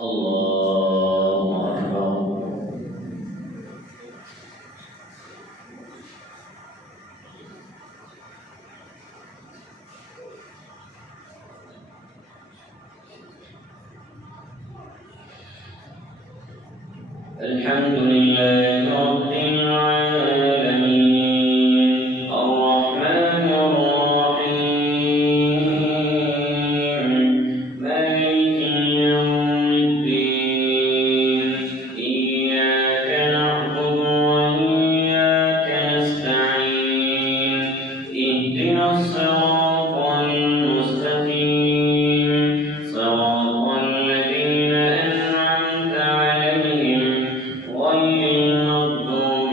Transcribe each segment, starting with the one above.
الله أكبر. الحمد لله رب العالمين الرحمن الرحيم مالك يوم الدين إياك نعبد وإياك نستعين اهدنا الصراط المستقيم صراط الذين أنعمت عليهم غير المغضوب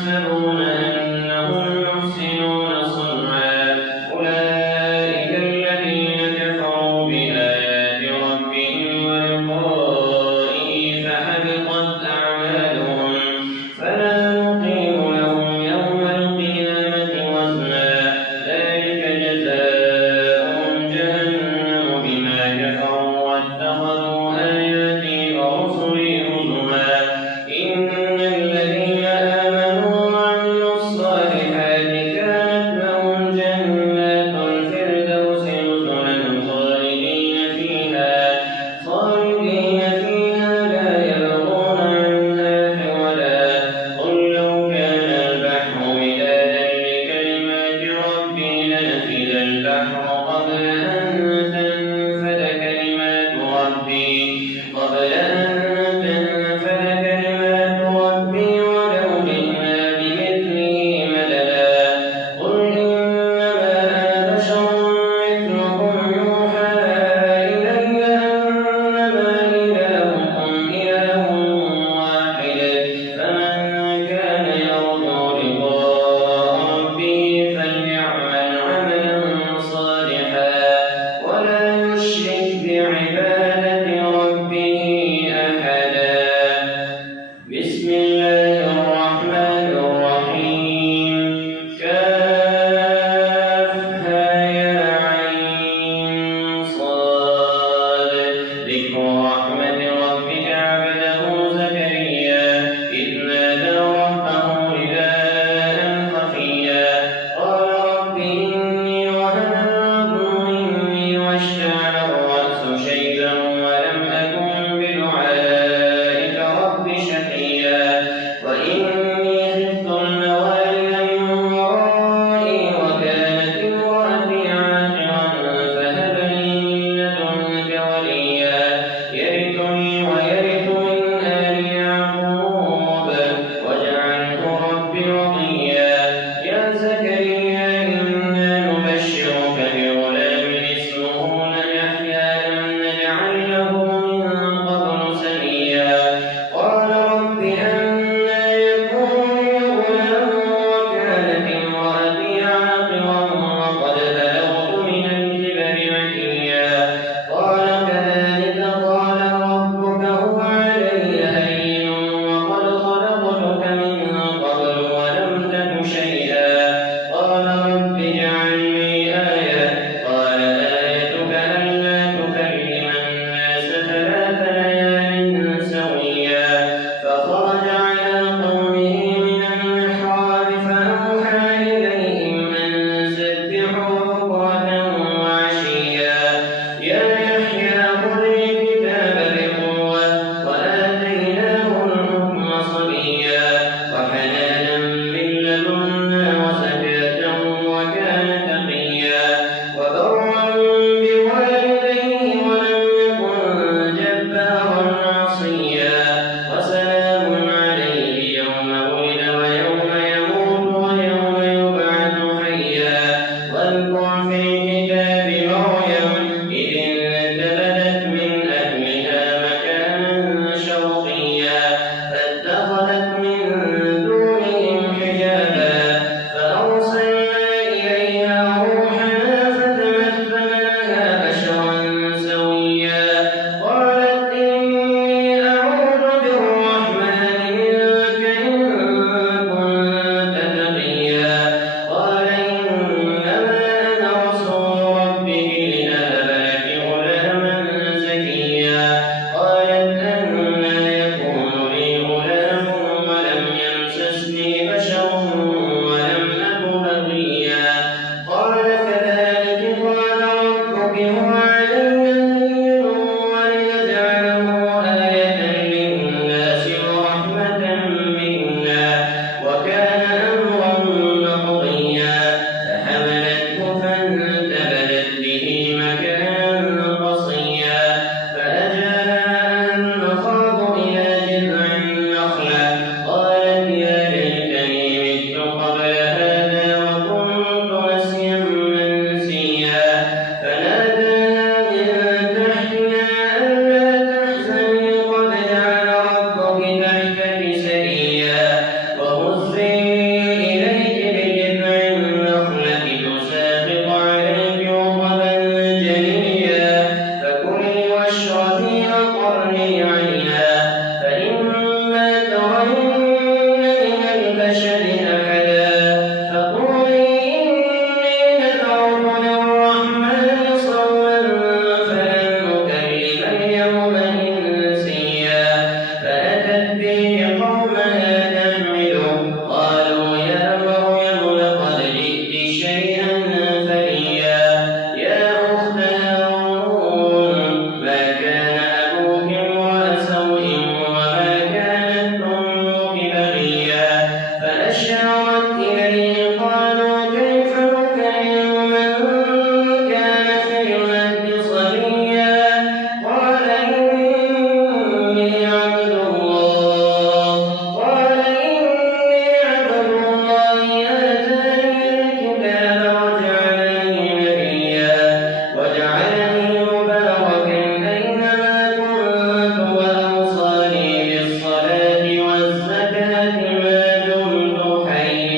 يحسبون أنهم يحسنون صنعا أولئك الذين كفروا بآيات ربهم ولقائه فحبطت أعمالهم فلا نقيم لهم يوم القيامة وزنا ذلك جزاؤهم جهنم بما كفروا واتخذوا آياتي ورسلي هزوا إن الذين آمنوا وعملوا أشارت إليه قالوا كيف نكلم من كان في المهد صبيا قال إني عبد الله آتاني الكتاب وجعلني نبيا وجعلني مباركا أينما كنت وأوصاني بالصلاة والزكاة ما دمت حيا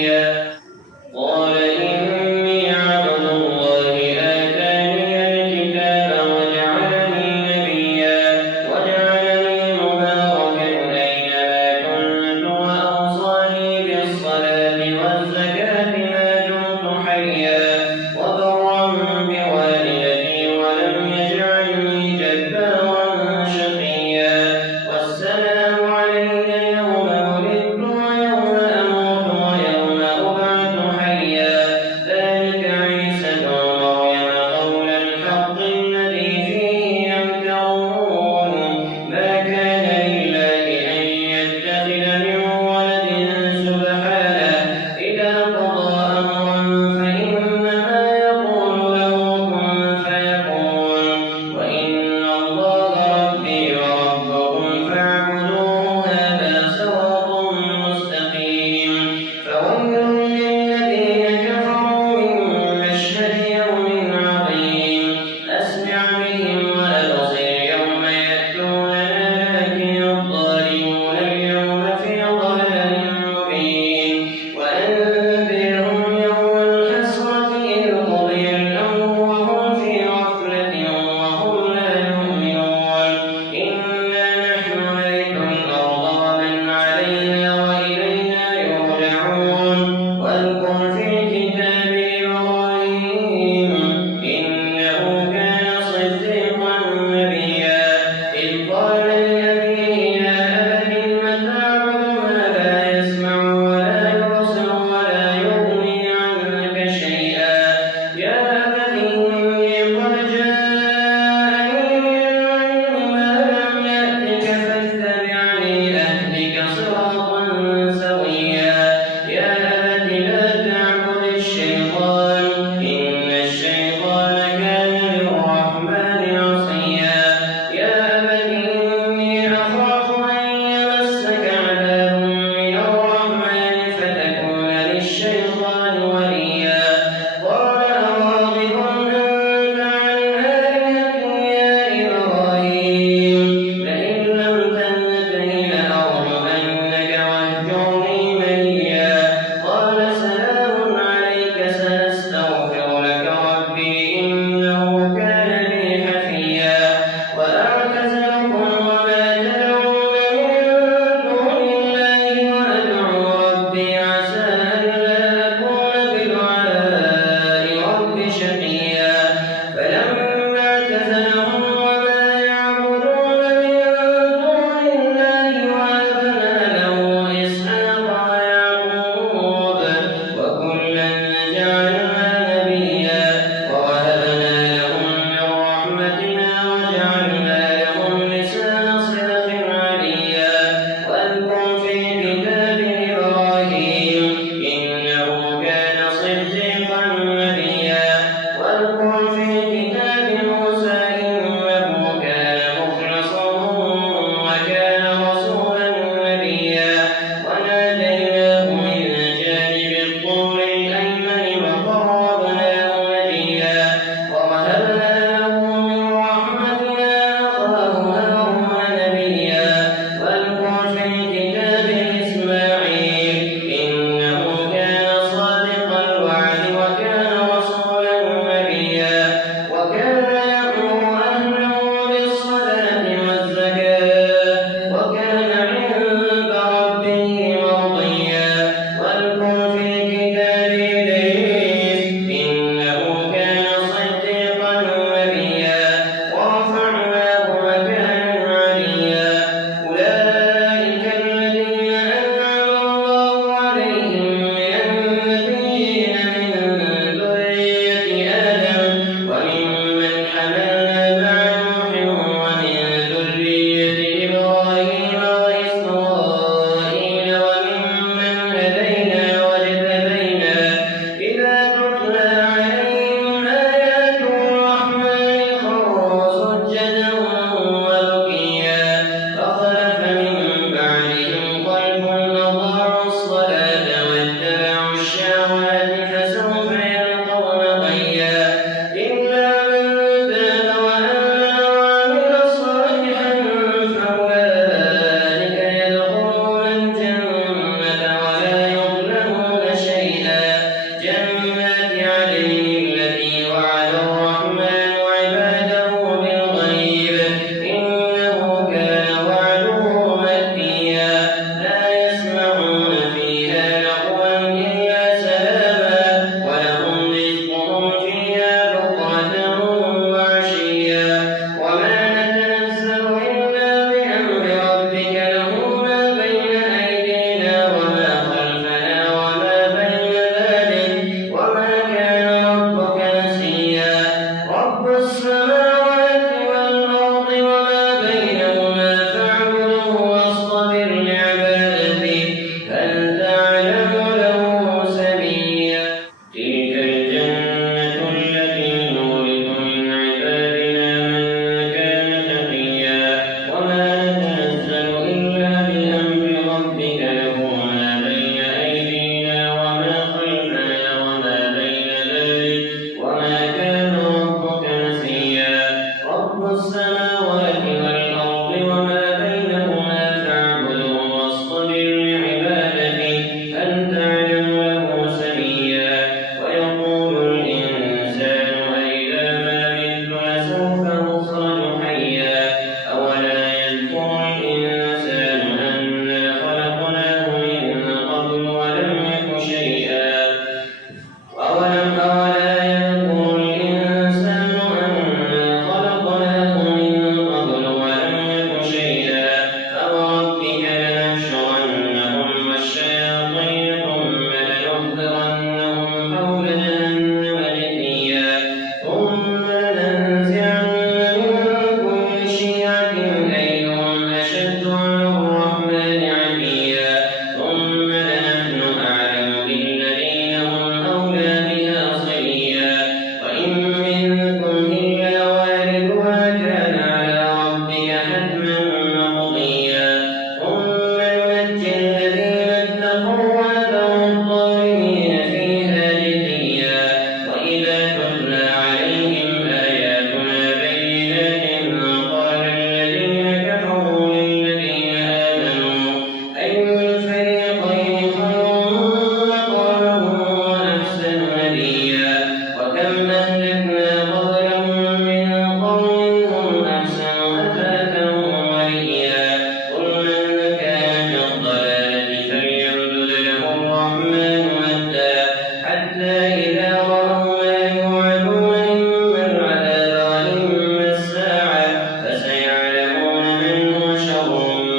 شيئا أولا يذكر الإنسان أنا خلقناه من قبل ولم يك شيئا فوربك لنحشرنهم والشياطين ثم لنحضرنهم حول جهنم جثيا ثم لننزعن من كل شيعة أيهم أشد على الرحمن عتيا ثم لنحن أعلم بالذين هم أولى بها صليا وإن منكم إلا واردها كان على ربك حتما مقضيا ثم ننجي الذين اتقوا ونذر الظالمين فيها جثيا وإذا تتلى عليهم آياتنا بينات قال الذين كفروا للذين آمنوا أي الفريقين خير مقاما وأحسن نديا وكم أهلكنا قبلهم من قرن هم أحسن أثاثا ورئيا قل من كان في الضلالة فليمدد له الرحمن مدا حتى إذا رأوا ما يوعدون إما العذاب وإما الساعة فسيعلمون من هو شر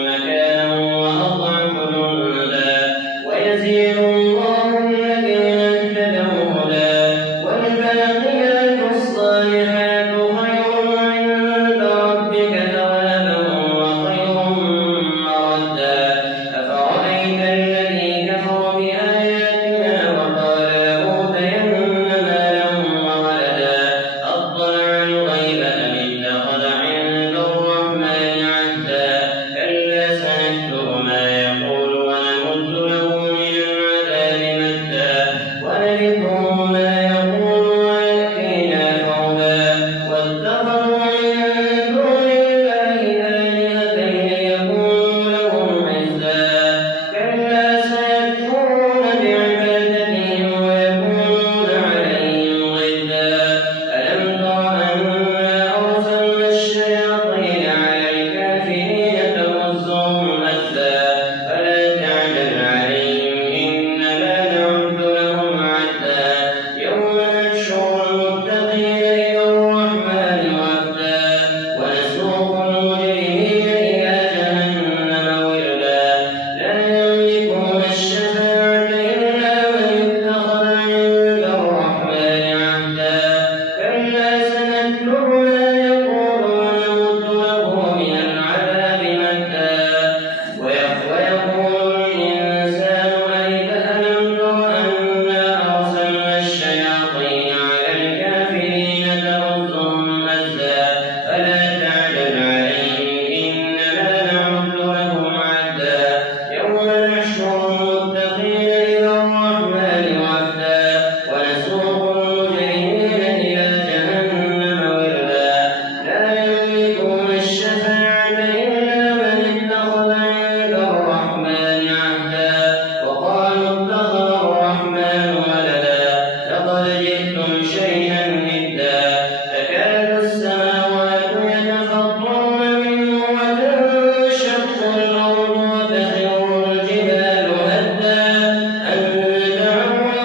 مكانا وأضعف جندا ويزيد الله الذين اهتدوا هدى والباقيات الصالحات خير عند ربك ثوابا وخير مردا أفرأيت الذي كفر بآياتنا وقال لأوتين مالا وولدا أطلع الغيب أم اتخذ عند الرحمن عهدا كلا سنكتب ما يقول ونمد له من العذاب مدا ونرثه ما يقول ويأتينا فردا واتخذوا من دون الله آلهة ليكونوا لهم عزا كلا سيكفرون بعبادتهم ويكونون عليهم ضدا ألم تر أنا أرسلنا الشياطين على الكافرين تؤزهم أزا فلا تعجل عليهم إنما نعد لهم عدا يوم نحشر المتقين إلى الرحمن وفدا ونسوق المجرمين إلى جهنم وردا لا يملكون الشفاعة إلا من اتخذ عند الرحمن عهدا كلا سنكتب ما يقول ونمد له من العذاب مدا ويقول الإنسان أئذا ألم تر أنا أرسلنا الشياطين على الكافرين تؤزهم أزا فلا تعجل عليهم إنما نعد لهم عدا يوم نحشر المتقين إلى الرحمن وفدا ونسوق المجرمين إلى جهنم وردا لا يملكون الشفاعة إلا من اتخذ عند الرحمن عهدا وقالوا اتخذ الرحمن ولدا لقد جئتم شيئا إدا تكاد السماوات يتفطرن منه وتنشق الأرض وتخر الجبال هدا أن دعوا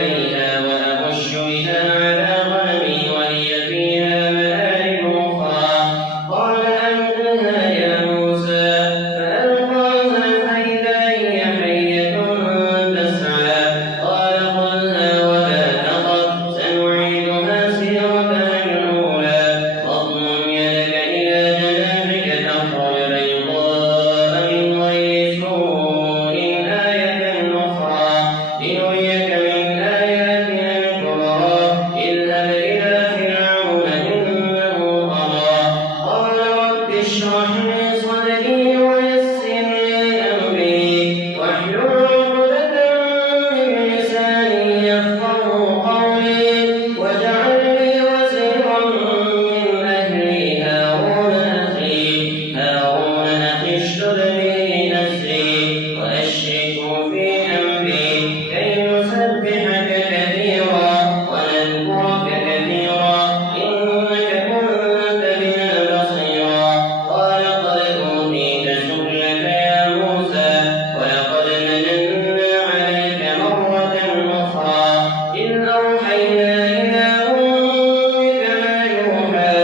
عليها وأهش بها على غنمي ولي فيها مآرب أخرى. قال ألقها يا موسى فألقاها فإذا هي حية تسعى. قال خذها ولا تخف سنعيدها سيرتها الأولى واضمم يدك إلى جناحك تخرج بيضاء من غير سوء آية أخرى لنريك من آياتنا الكبرى. اذهب إلى فرعون إنه طغى. قال رب اشرح لي صدري ويسر لي أمري واحلل عقدة من لساني يفقهوا قولي واجعل لي وزيرا من أهلي هارون أخي اشدد به أزري وأشركه في أمري كي نسبحك كثيرا ونذكرك كثيرا إنك كنت بنا بصيرا. قال قد أوتيت سؤلك يا موسى ولقد مننا عليك مرة أخرى إذ أوحينا إلى أمك ما يوحى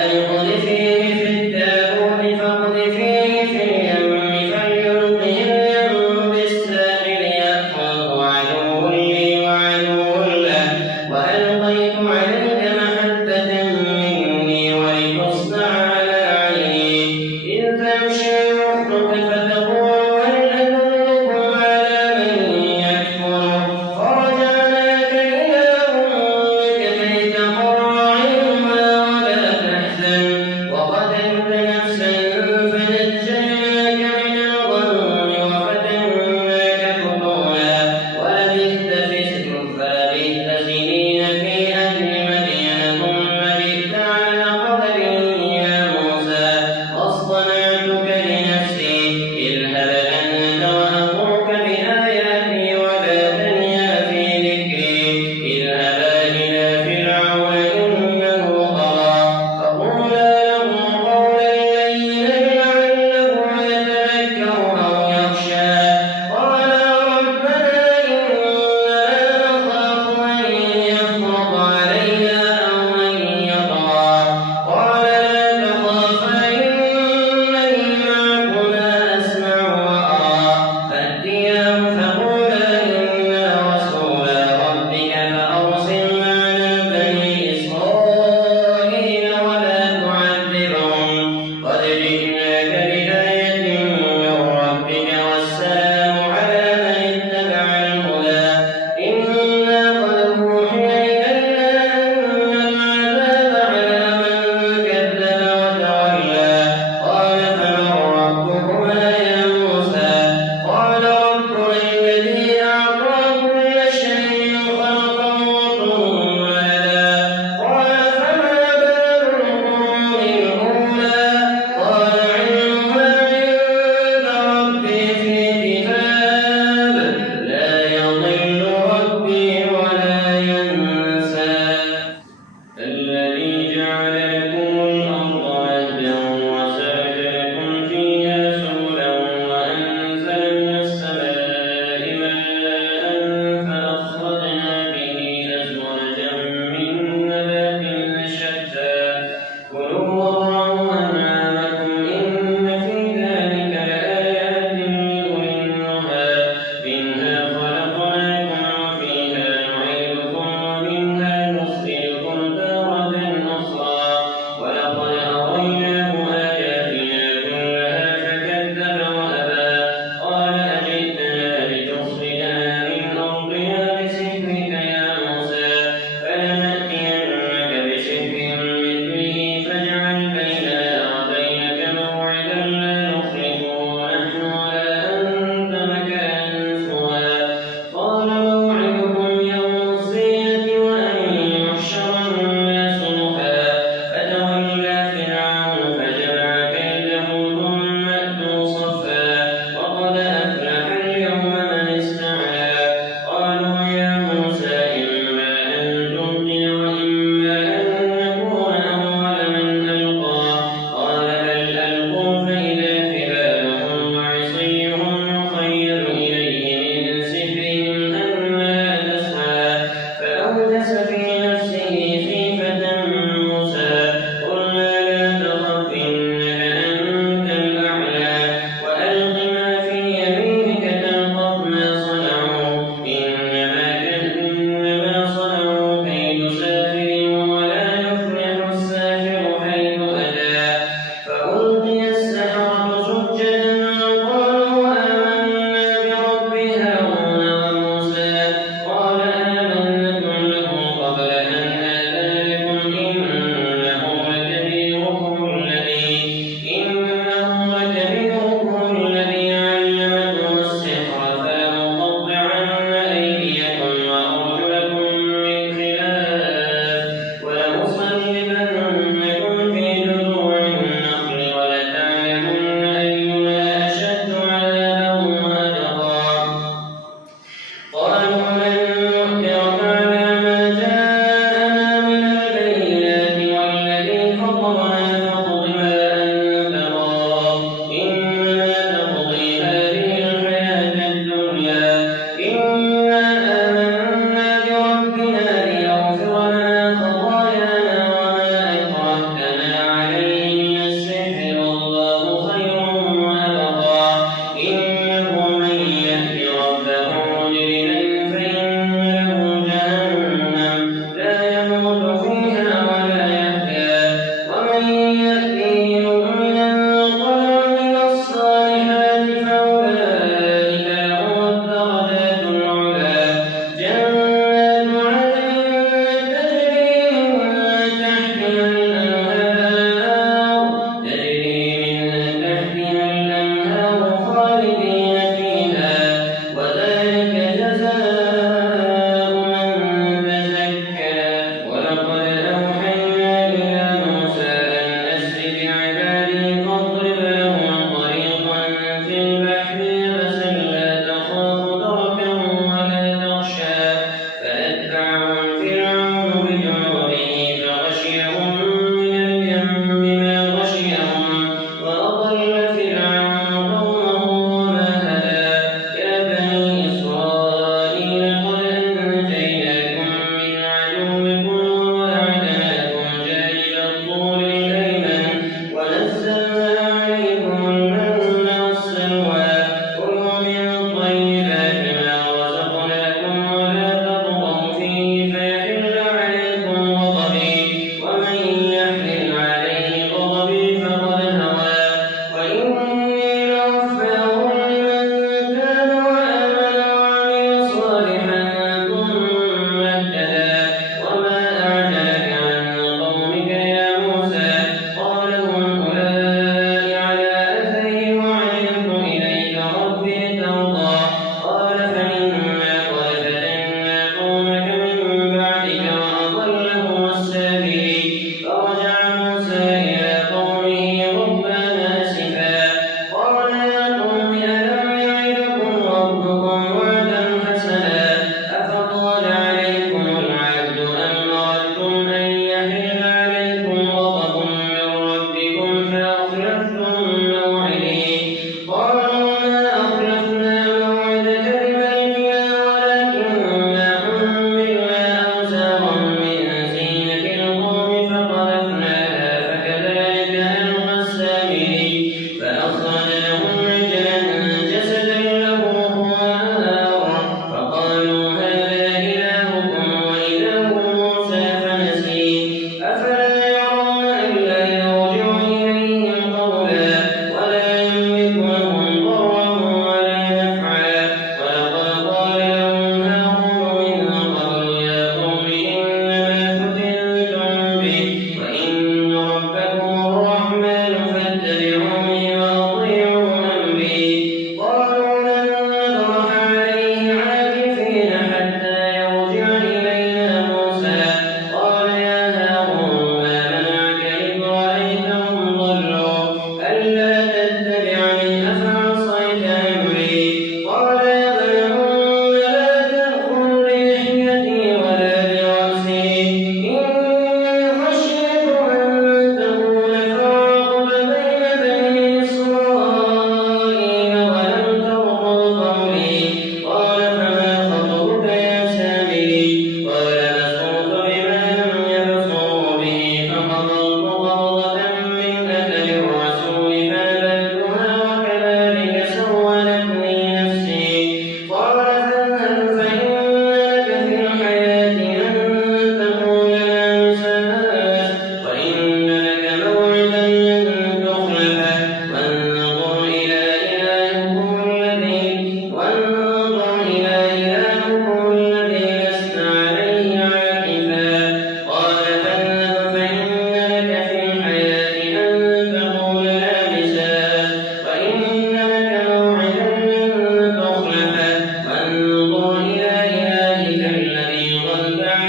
أن اقذفيه في التابوت فاقذفيه في اليم فليلقه اليم بالساحل يأخذه عدو لي وعدو له وألقيت عليك محبة مني ولتصنع على عيني إذ تمشي أختك فتقول هل أدلكم على من يكفر فرجعناك إلى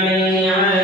بالنعال